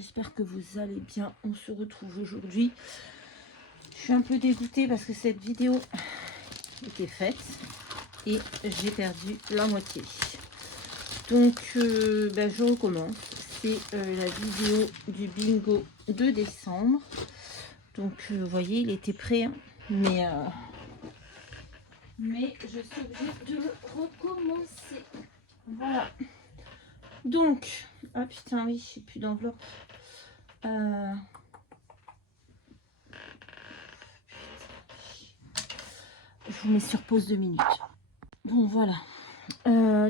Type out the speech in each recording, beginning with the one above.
j'espère que vous allez bien. On se retrouve aujourd'hui. Je suis un peu dégoûtée parce que cette vidéo était faite et j'ai perdu la moitié. Donc, je recommence. C'est la vidéo du bingo de décembre. Donc, vous voyez, il était prêt, hein, mais je suis obligée de le recommencer. Voilà. Donc, ah putain, oui, j'ai plus d'enveloppe. Je vous mets sur pause 2 minutes. Bon, voilà.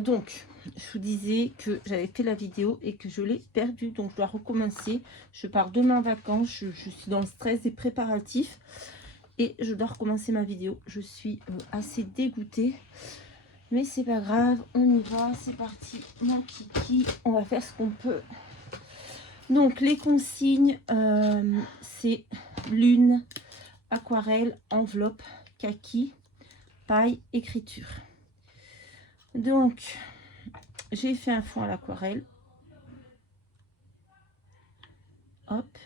Donc, je vous disais que j'avais fait la vidéo et que je l'ai perdue. Donc, je dois recommencer. Je pars demain en vacances. Je suis dans le stress des préparatifs. Et je dois recommencer ma vidéo. Je suis assez dégoûtée. Mais c'est pas grave. On y va. C'est parti, mon kiki. On va faire ce qu'on peut. Donc, les consignes, c'est lune, aquarelle, enveloppe, kaki, paille, écriture. Donc, j'ai fait un fond à l'aquarelle. Hop.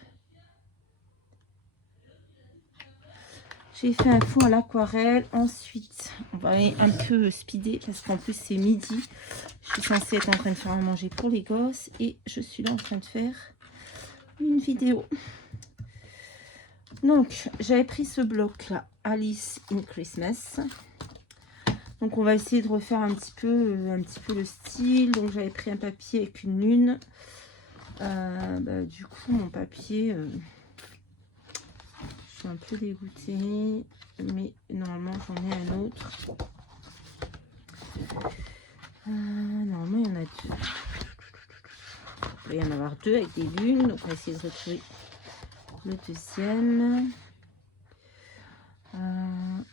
J'ai fait un fond à l'aquarelle. Ensuite, on va aller un peu speeder parce qu'en plus, c'est midi. Je suis censée être en train de faire à manger pour les gosses. Et je suis là en train de faire une vidéo. Donc, j'avais pris ce bloc-là, Alice in Christmas. Donc, on va essayer de refaire un petit peu le style. Donc, j'avais pris un papier avec une lune. Du coup, mon papier, je suis un peu dégoûtée. Mais normalement, j'en ai un autre. Normalement, il y en a deux. Il va y en avoir deux avec des lunes. Donc, on va essayer de retrouver le deuxième.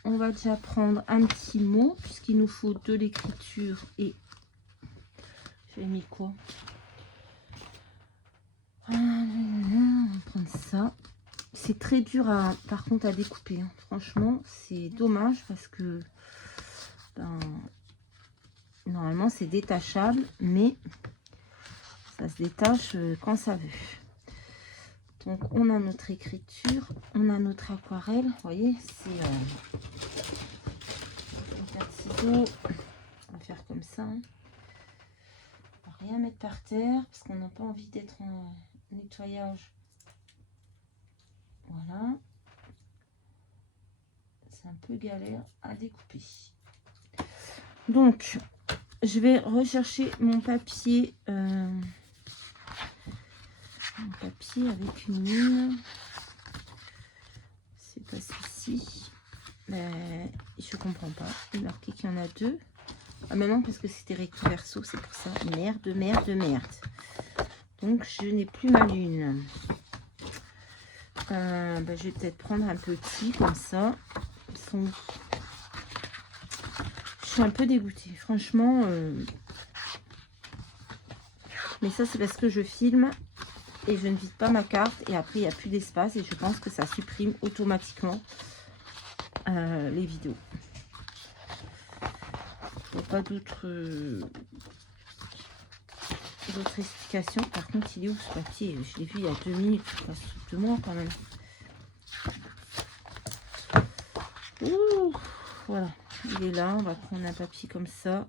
On va déjà prendre un petit mot puisqu'il nous faut de l'écriture et j'ai mis quoi? On va prendre ça. C'est très dur par contre à découper, hein. Franchement, c'est dommage parce que normalement c'est détachable, mais ça se détache quand ça veut. Donc, on a notre écriture, on a notre aquarelle. Vous voyez, c'est ciseaux. On va faire comme ça. Hein. On va rien mettre par terre parce qu'on n'a pas envie d'être en nettoyage. Voilà. C'est un peu galère à découper. Donc, je vais rechercher mon papier. Un papier avec une ligne. C'est pas celui-ci. Je comprends pas. Il est marqué qu'il y en a deux. Ah mais non, parce que c'était recto verso, c'est pour ça. Merde, merde, merde. Donc je n'ai plus ma lune. Je vais peut-être prendre un petit comme ça. Je suis un peu dégoûtée, franchement. Mais ça c'est parce que je filme. Et je ne vide pas ma carte et après il n'y a plus d'espace et je pense que ça supprime automatiquement les vidéos. Il n'y a pas d'autres explications. Par contre, il est où ce papier? Je l'ai vu il y a 2 minutes. Ça se fout de moi quand même. Ouh, voilà, il est là. On va prendre un papier comme ça.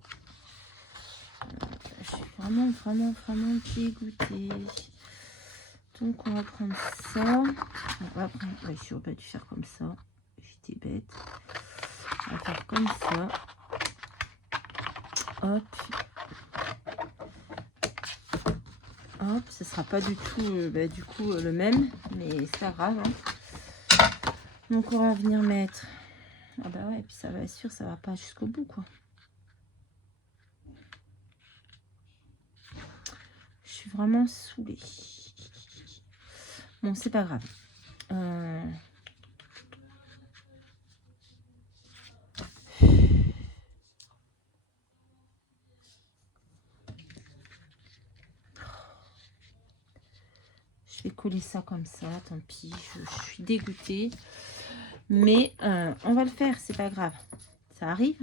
Je suis vraiment dégoûtée. Donc, on va prendre ça. On va prendre... Ouais, je n'aurais pas dû faire comme ça. J'étais bête. On va faire comme ça. Hop. Hop. Ce sera pas du tout le même. Mais c'est pas grave. Hein. Donc, on va venir mettre... Ah bah ouais, et puis ça va être sûr, ça va pas jusqu'au bout, quoi. Je suis vraiment saoulée. Bon, c'est pas grave. Je vais coller ça comme ça, tant pis. Je suis dégoûtée. Mais on va le faire, c'est pas grave. Ça arrive.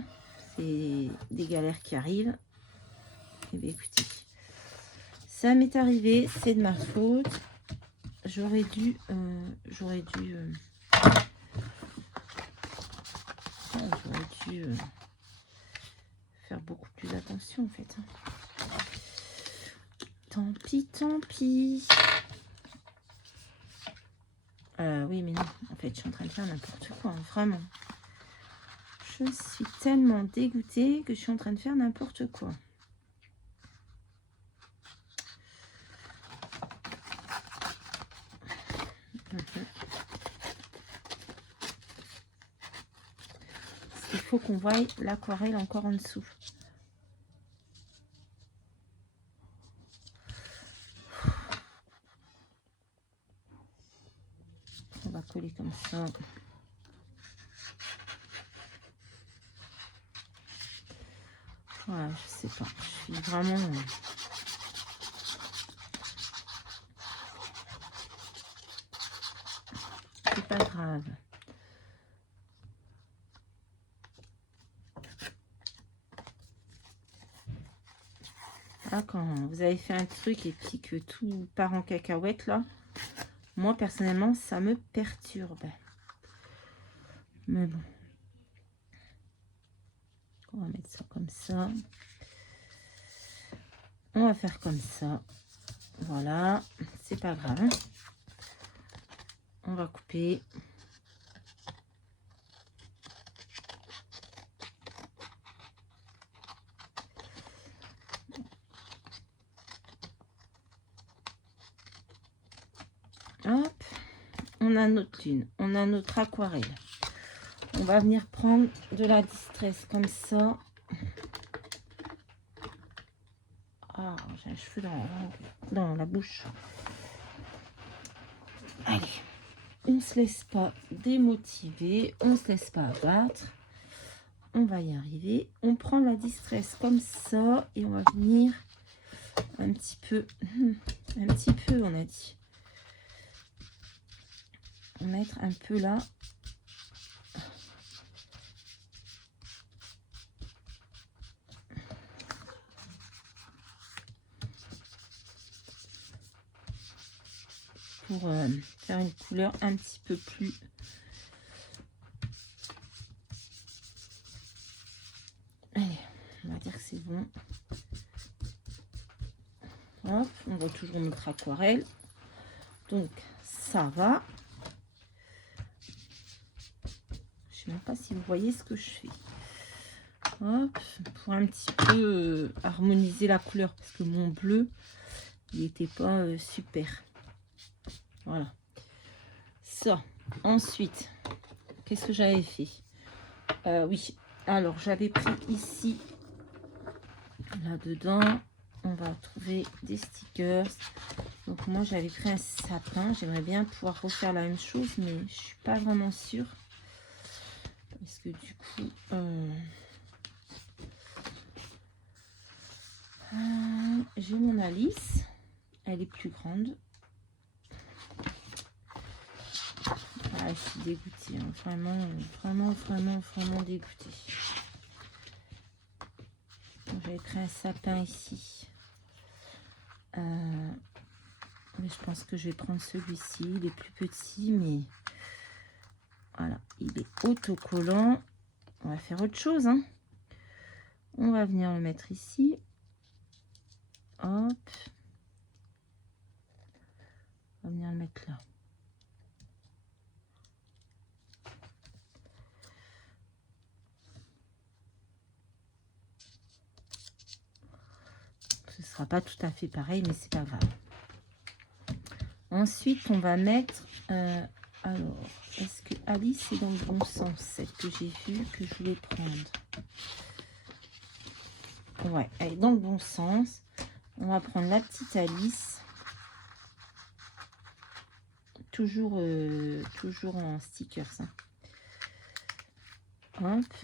C'est des galères qui arrivent. Et bien écoutez, ça m'est arrivé, c'est de ma faute. j'aurais dû faire beaucoup plus attention en fait. Tant pis, tant pis. Oui, mais non, en fait, je suis en train de faire n'importe quoi, hein, vraiment. Je suis tellement dégoûtée que je suis en train de faire n'importe quoi. Il faut qu'on voie l'aquarelle encore en dessous. On va coller comme ça. Ouais, je sais pas. Je suis vraiment... C'est pas grave. Ah, quand vous avez fait un truc et puis que tout part en cacahuète, là, moi, personnellement, ça me perturbe. Mais bon. On va mettre ça comme ça. On va faire comme ça. Voilà. C'est pas grave. On va couper. Hop. On a notre lune. On a notre aquarelle. On va venir prendre de la distress comme ça. Ah, j'ai un cheveu dans la bouche. Allez. On se laisse pas démotiver. On se laisse pas abattre. On va y arriver. On prend la distress comme ça. Et on va venir un petit peu, on a dit. Mettre un peu là. Pour faire une couleur un petit peu plus allez, on va dire que c'est bon. Hop, on voit toujours notre aquarelle, donc ça va. Je sais même pas si vous voyez ce que je fais. Hop, pour un petit peu harmoniser la couleur parce que mon bleu il n'était pas super. Voilà. Ça. Ensuite, qu'est-ce que j'avais fait? Oui, alors j'avais pris ici, là-dedans, on va trouver des stickers. Donc moi j'avais pris un sapin. J'aimerais bien pouvoir refaire la même chose, mais je suis pas vraiment sûre. Parce que du coup... j'ai mon Alice. Elle est plus grande. Ah, je suis dégoûtée, hein. Vraiment dégoûtée. J'avais pris un sapin ici. Mais je pense que je vais prendre celui-ci. Il est plus petit, mais voilà, il est autocollant. On va faire autre chose, hein. On va venir le mettre ici. Hop. On va venir le mettre là. Ce sera pas tout à fait pareil, mais c'est pas grave. Ensuite, on va mettre... alors, est-ce que Alice est dans le bon sens? Celle que j'ai vue, que je voulais prendre. Ouais, elle est dans le bon sens. On va prendre la petite Alice. Toujours en stickers. Hein. Hop.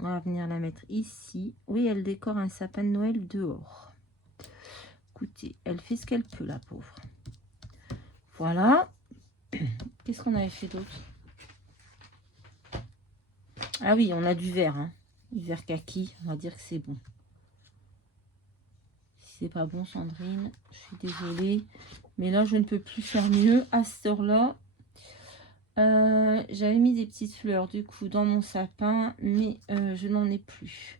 On va venir la mettre ici. Oui, elle décore un sapin de Noël dehors. Écoutez, elle fait ce qu'elle peut, la pauvre. Voilà. Qu'est-ce qu'on avait fait d'autre? Ah oui, on a du vert. Hein. Du vert kaki. On va dire que c'est bon. c'est pas bon, Sandrine. Je suis désolée. Mais là, je ne peux plus faire mieux à cette heure-là. J'avais mis des petites fleurs du coup dans mon sapin, mais je n'en ai plus.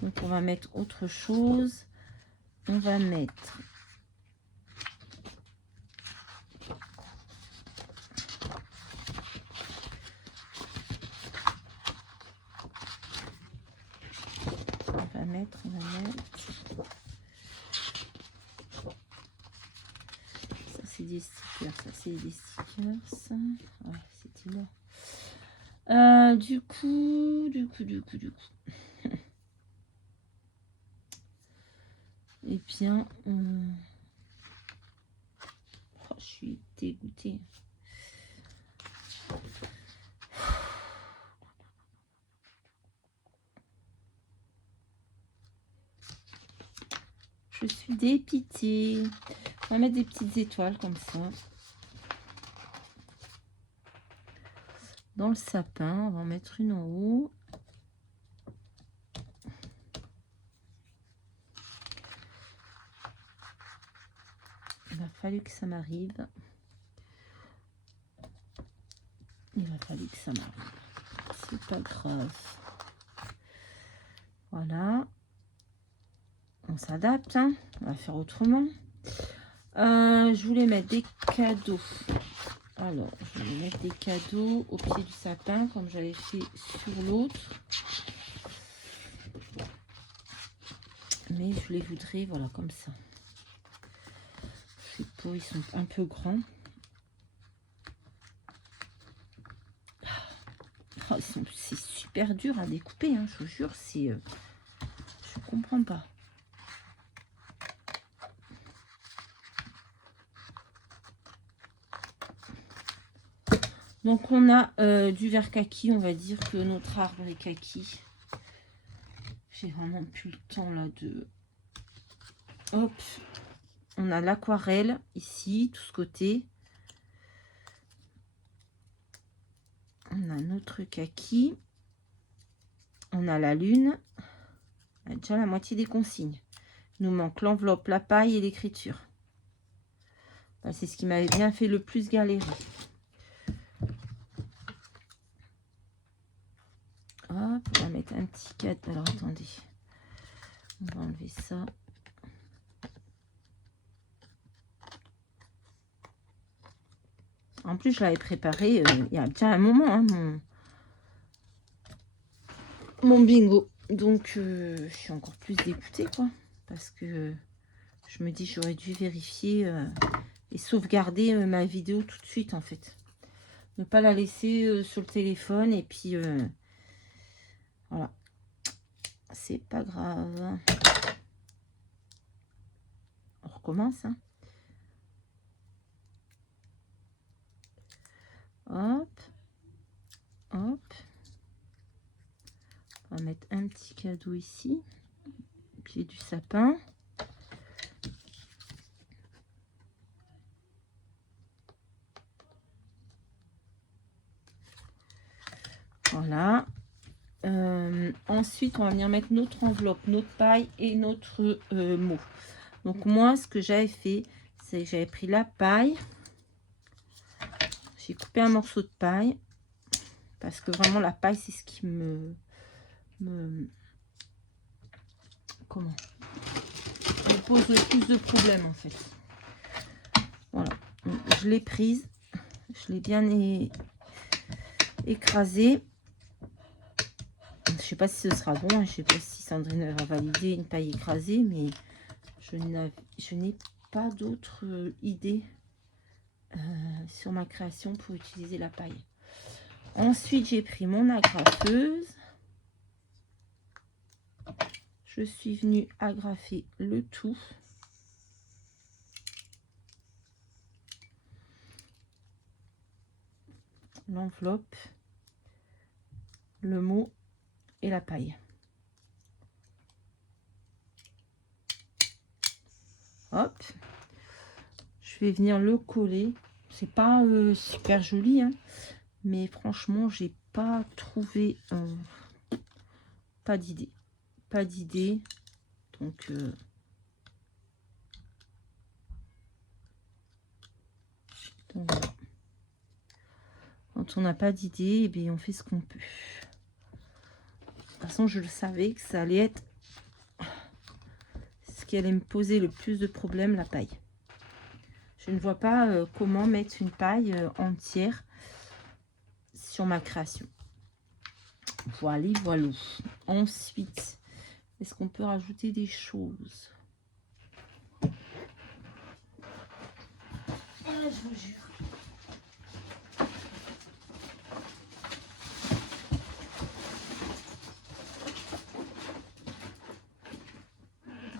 Donc on va mettre autre chose. On va mettre on va mettre ça, c'est des stickers, ça c'est des stickers, ça. Ouais, c'était là. Du coup et bien oh, je suis dégoûtée. Je suis dépitée. On va mettre des petites étoiles comme ça dans le sapin. On va en mettre une en haut. Il a fallu que ça m'arrive. Il a fallu que ça m'arrive. C'est pas grave. Voilà. On s'adapte, hein. On va faire autrement. Je voulais mettre des cadeaux. Alors, je vais mettre des cadeaux au pied du sapin, comme j'avais fait sur l'autre. Mais je les voudrais, voilà, comme ça. Ces pots, ils sont un peu grands. Oh, c'est super dur à découper, hein, je vous jure, c'est... je comprends pas. Donc on a du vert kaki, on va dire que notre arbre est kaki. J'ai vraiment plus le temps là de... Hop, on a l'aquarelle ici, tout ce côté. On a notre kaki. On a la lune. On a déjà la moitié des consignes. Il nous manque l'enveloppe, la paille et l'écriture. Bah, c'est ce qui m'avait bien fait le plus galérer. Hop, on va mettre un petit cadre. Alors attendez, on va enlever ça. En plus, je l'avais préparé il y a bien un moment, hein, mon bingo. Donc, je suis encore plus dégoûtée, quoi. Parce que je me dis, j'aurais dû vérifier et sauvegarder ma vidéo tout de suite, en fait. Ne pas la laisser sur le téléphone et puis... voilà. C'est pas grave. On recommence, hein. Hop. Hop. On va mettre un petit cadeau ici. Au pied du sapin. Voilà. Ensuite, on va venir mettre notre enveloppe, notre paille et notre mot. Donc moi, ce que j'avais fait, c'est que j'avais pris la paille. J'ai coupé un morceau de paille. Parce que vraiment, la paille, c'est ce qui me pose le plus de problèmes, en fait. Voilà. Donc, je l'ai prise. Je l'ai bien écrasée. Je ne sais pas si ce sera bon. Je ne sais pas si Sandrine va valider une paille écrasée. Mais je n'ai pas d'autre idée sur ma création pour utiliser la paille. Ensuite, j'ai pris mon agrafeuse. Je suis venue agrafer le tout. L'enveloppe, le mot et la paille. Hop. Je vais venir le coller. C'est pas super joli, hein, mais franchement, j'ai pas trouvé... pas d'idée. Pas d'idée. Donc, Donc, voilà. Quand on n'a pas d'idée, eh bien, on fait ce qu'on peut. De toute façon, je le savais que ça allait être ce qui allait me poser le plus de problèmes, la paille. Je ne vois pas comment mettre une paille entière sur ma création. Voilà, voilà. Ensuite, est-ce qu'on peut rajouter des choses? Ah, je vous jure.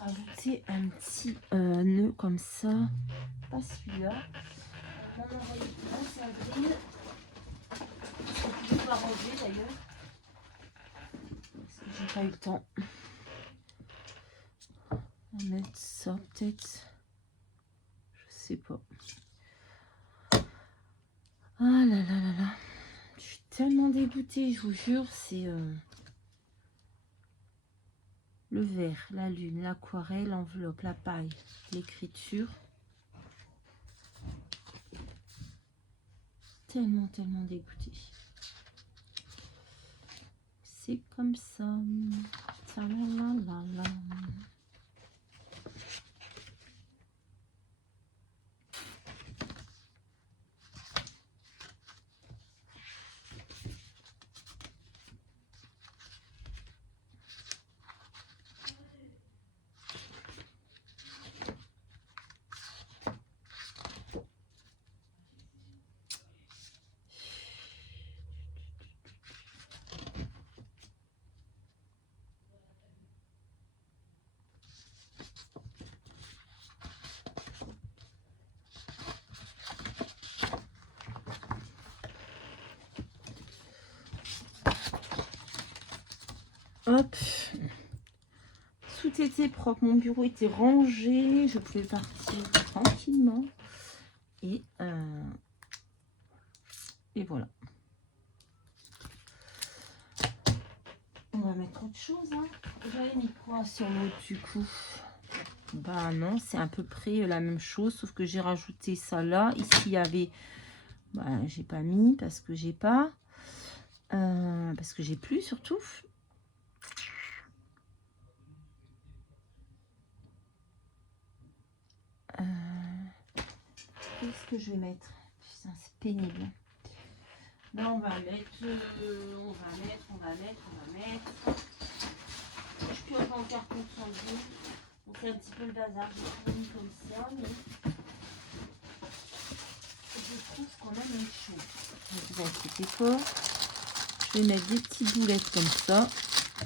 Rajouter un petit nœud comme ça. Pas celui-là. On en envoyé plein, c'est Adrien. Je vais pas ranger d'ailleurs. Parce que j'ai pas eu le temps. On va mettre ça peut-être. Je sais pas. Ah là là là là. Je suis tellement dégoûtée, je vous jure. C'est le verre, la lune, l'aquarelle, l'enveloppe, la paille, l'écriture. Tellement dégoûtée. C'est comme ça. Ça la la la la. Hop, tout était propre, mon bureau était rangé, je pouvais partir tranquillement. Et voilà. On va mettre autre chose. Hein. J'avais mis quoi sur l'autre du coup? Bah non, c'est à peu près la même chose, sauf que j'ai rajouté ça là. Ici, il y avait... Bah, j'ai pas mis parce que j'ai pas. Parce que j'ai plus surtout. Qu'est-ce que je vais mettre? Putain, c'est pénible. Là, on va mettre, on va mettre. Je pioche en carton de Sandrine. On fait un petit peu le bazar. J'ai mis comme ça, mais je trouve quand même une chose. Ne vous inquiétez pas. Je vais mettre des petites boulettes comme ça.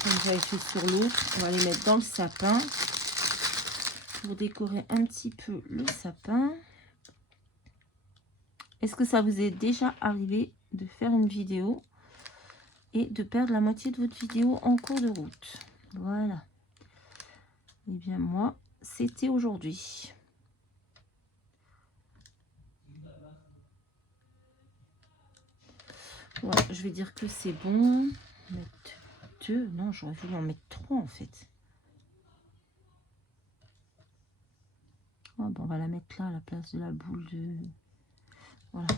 Comme j'avais fait sur l'autre. On va les mettre dans le sapin. Pour décorer un petit peu le sapin. Est-ce que ça vous est déjà arrivé de faire une vidéo et de perdre la moitié de votre vidéo en cours de route? Voilà. Et bien moi, c'était aujourd'hui. Voilà, je vais dire que c'est bon. Mettre 2. Non, j'aurais voulu en mettre 3 en fait. Oh, bon, on va la mettre là à la place de la boule de... Voilà.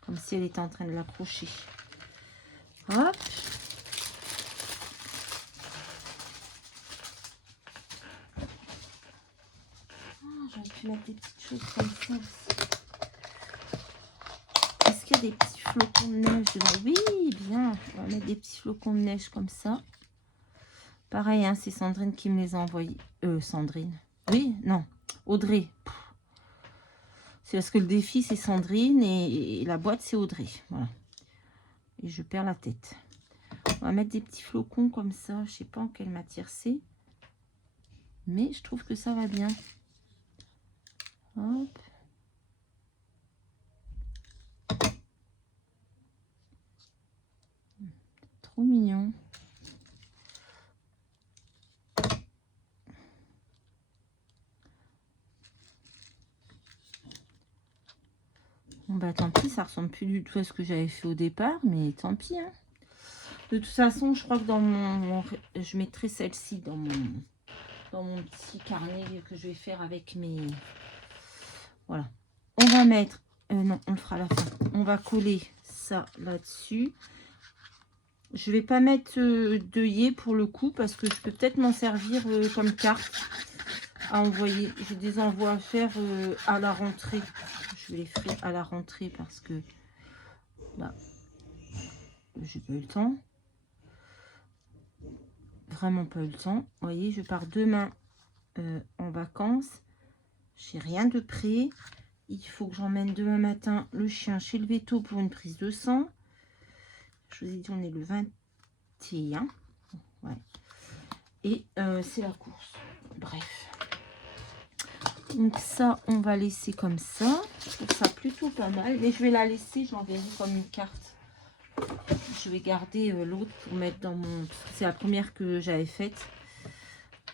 Comme si elle était en train de l'accrocher. Hop. Oh, j'aurais pu mettre des petites choses comme ça aussi. Est-ce qu'il y a des petits flocons de neige dedans? Oui, bien. On va mettre des petits flocons de neige comme ça. Pareil, hein, c'est Sandrine qui me les a envoyés. Sandrine. Oui, non. Audrey. C'est parce que le défi, c'est Sandrine et la boîte, c'est Audrey. Voilà. Et je perds la tête. On va mettre des petits flocons comme ça. Je sais pas en quelle matière c'est. Mais je trouve que ça va bien. Hop. Trop mignon. Bon bah tant pis, ça ressemble plus du tout à ce que j'avais fait au départ, mais tant pis. Hein. De toute façon, je crois que dans je mettrai celle-ci dans mon petit carnet que je vais faire avec mes... Voilà. On va mettre non, on le fera à la fin. On va coller ça là-dessus. Je vais pas mettre d'œillet pour le coup parce que je peux peut-être m'en servir comme carte à envoyer. J'ai des envois à faire à la rentrée. Je vais les faire à la rentrée parce que là, j'ai pas eu le temps. Vraiment pas eu le temps. Vous voyez, je pars demain en vacances. J'ai rien de prêt. Il faut que j'emmène demain matin le chien chez le véto pour une prise de sang. Je vous ai dit, on est le 21. Ouais. Et c'est la course. Bref. Donc ça, on va laisser comme ça. Je trouve ça plutôt pas mal. Mais je vais la laisser, je l'enverrai comme une carte. Je vais garder l'autre pour mettre dans mon... C'est la première que j'avais faite.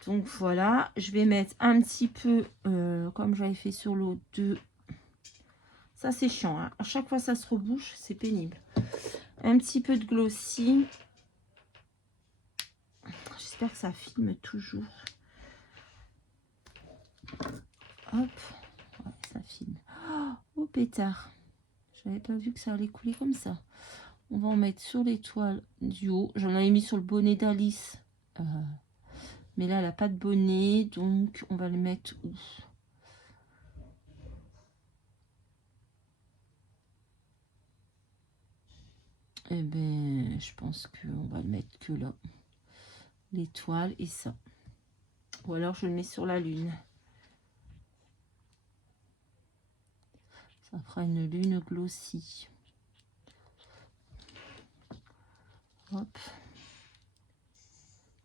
Donc voilà. Je vais mettre un petit peu, comme j'avais fait sur l'autre, de... Ça, c'est chiant. Hein. À chaque fois, ça se rebouche. C'est pénible. Un petit peu de glossy. J'espère que ça filme toujours. Hop. Ouais, ça filme. Oh, pétard. J'avais pas vu que ça allait couler comme ça. On va en mettre sur l'étoile du haut. J'en avais mis sur le bonnet d'Alice. Mais là, elle n'a pas de bonnet. Donc, on va le mettre où? Eh ben, je pense qu'on va le mettre que là. L'étoile et ça. Ou alors, je le mets sur la lune. Ça fera une lune glossy. Hop.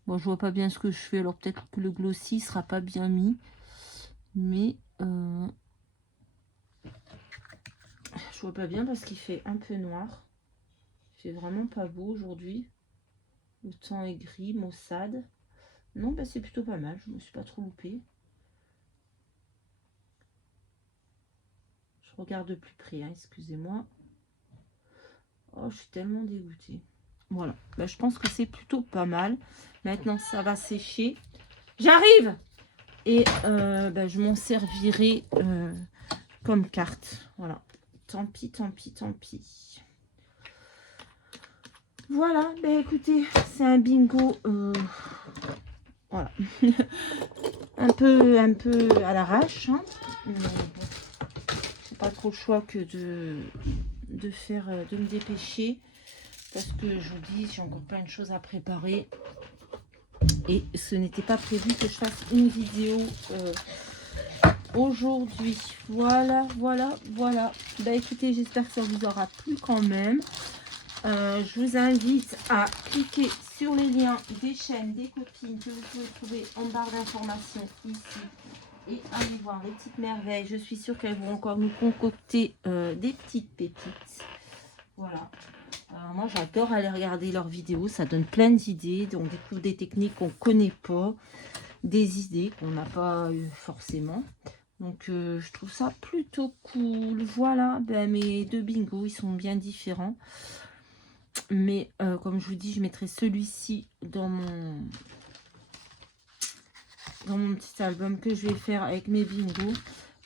Bon, je vois pas bien ce que je fais. Alors, peut-être que le glossy sera pas bien mis. Mais... je vois pas bien parce qu'il fait un peu noir. Il fait vraiment pas beau aujourd'hui. Le temps est gris, maussade. Non, bah c'est plutôt pas mal. Je me suis pas trop loupée. Je regarde de plus près, hein, excusez-moi. Oh, je suis tellement dégoûtée. Voilà, bah, je pense que c'est plutôt pas mal. Maintenant, ça va sécher. J'arrive! Et bah, je m'en servirai comme carte. Voilà. Tant pis, tant pis, tant pis. Voilà, bah écoutez, c'est un bingo. Voilà. un peu à l'arrache. Hein. J'ai pas trop le choix que de faire, de me dépêcher. Parce que je vous dis, j'ai encore plein de choses à préparer. Et ce n'était pas prévu que je fasse une vidéo aujourd'hui. Voilà, voilà, voilà. Bah écoutez, j'espère que ça vous aura plu quand même. Je vous invite à cliquer sur les liens des chaînes, des copines que vous pouvez trouver en barre d'informations ici. Et allez voir les petites merveilles. Je suis sûre qu'elles vont encore nous concocter des petites pépites. Voilà. Alors moi, j'adore aller regarder leurs vidéos. Ça donne plein d'idées. On découvre des techniques qu'on ne connaît pas. Des idées qu'on n'a pas forcément. Donc, je trouve ça plutôt cool. Voilà. Ben, mes deux bingos, ils sont bien différents. Mais comme je vous dis, je mettrai celui-ci dans mon petit album que je vais faire avec mes bingos.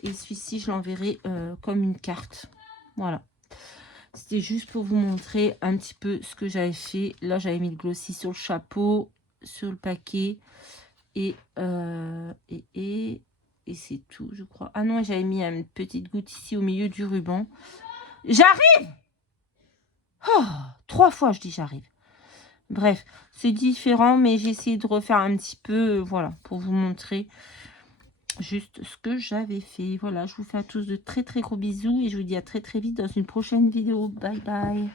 Et celui-ci, je l'enverrai comme une carte. Voilà. C'était juste pour vous montrer un petit peu ce que j'avais fait. Là, j'avais mis le glossy sur le chapeau, sur le paquet. Et c'est tout, je crois. Ah non, j'avais mis une petite goutte ici au milieu du ruban. J'arrive! Oh, 3 fois, je dis j'arrive. Bref, c'est différent, mais j'ai essayé de refaire un petit peu, voilà, pour vous montrer juste ce que j'avais fait. Voilà, je vous fais à tous de très très gros bisous et je vous dis à très très vite dans une prochaine vidéo. Bye bye.